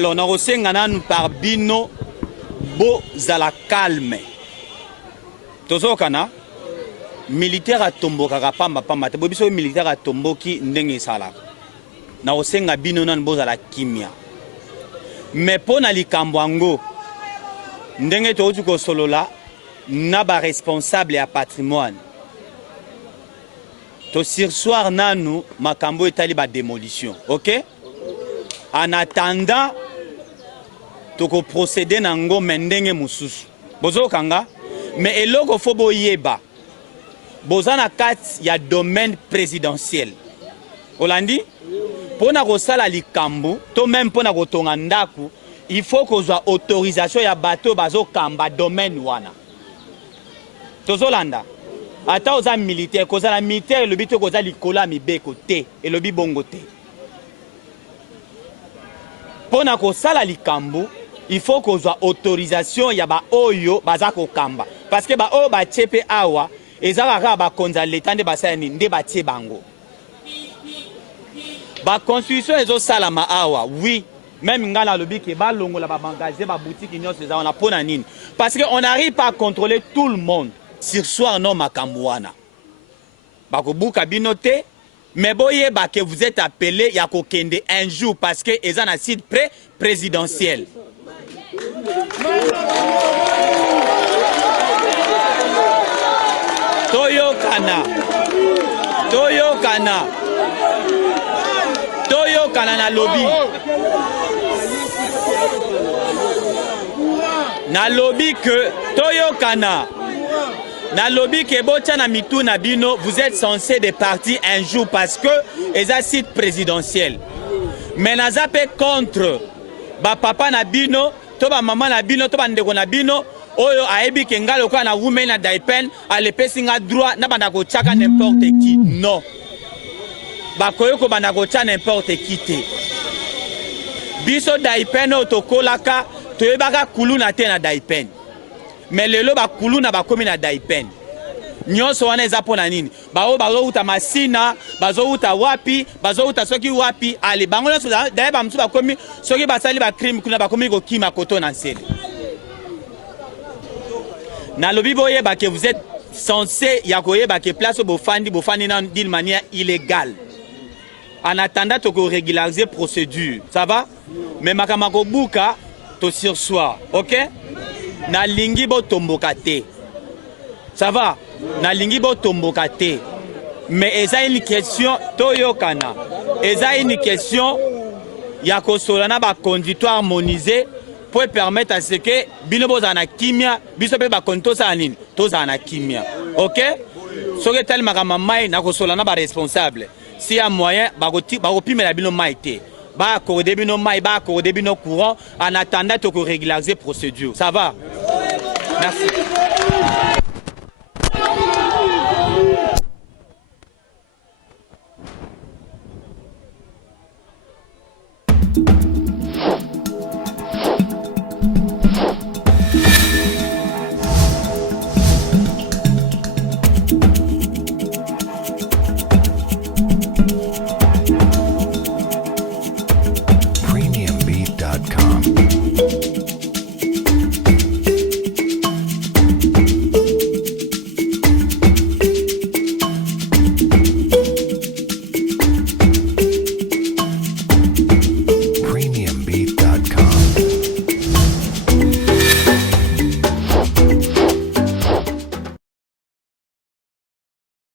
Alors na kosenga nanu par bino bozala calme. Tozokana militaire atombokaka pamba pamba te bobiso militaire atomboki ndenge esalaka. Na kosenga bino nanu bozala kimia. Mais pona likambo yango ndenge touti kosolola na ba responsable ya patrimoine. To sursoir nanu makambo etali ba démolition, OK? En attendant toko procéder nango mendenge mususu. Bozo kanga mais eloko fo boyeba. Bozana kat ya domaine présidentiel. Olandi pona kosala likambo to même pona kotonga ndaku il faut kozwa autorisation ya bateau bazo kamba domaine wana. Tozolanda ata oza militaire kozala militaire elobi te koza likola mibeko te elobi bongo te. Pona kosala likambo il faut kozwa autorisation ya ba oyo baza kokamba parce que ba oyo ba tiepe awa ezaka ba konza l'état nde basala ni nde batie bango. Ba constitution ezo salama awa oui même ngala lobi ke ba longola ba magasin ba boutique nyonso za on a pona nini parce que on n'arrive pas à contrôler tout le monde. Sur soir non makamwana bako buka binote mais boye ba que vous êtes appelé ya kokende un jour parce que eza na site présidentiel. Toyo kana na lobby. Na lobby que Toyo kana. Na lobby que bocha na mitu na bino, vous êtes censé de partir un jour parce que eza site présidentiel. Mais na zape contre ba papa na bino, to ba maman na bino, to ba ndeko na bino, oyo aebi ke ngalo kwa na women na daipen, ale pesinga droit na banda ko chaka n'importe qui. Non. Ba koyo ko banda ko chaka n'importe qui te. Biso daipen o to kolaka, to yebaka kuluna te na daipen. Mais lelo ba kuluna ba komi na daipen. Nyonso wana eza pona nini? Bao bazo uta masina, bazo uta wapi, bazo uta soki wapi, ale bango nyonso daye ba mtu ba komi soki basali ba crime kuna ba komi ko kima koto na nsele. Na lobi boye ba que vous êtes censé yakoye ba que place bofandi d'une manière illégale. En attendant to régulariser procédure, ça va? Mais makamako buka to sursoir, OK? Na lingi bo tomboka te. Ça va? Na lingi bo tomboka te. Mais eza une question toyo kana. Eza une question ya kosolana ba conductoire harmonisé pour permettre à ce que bino bozana kimia, biso pe ba konto sa nini, tozana kimia. OK? Soke tel makama mai na kosolana ba responsable. Si y a moyen ba kopime la bino mai te. Ba accorder bino mai, ba accorder bino courant en attendant to régulariser procédure. Ça va? Merci.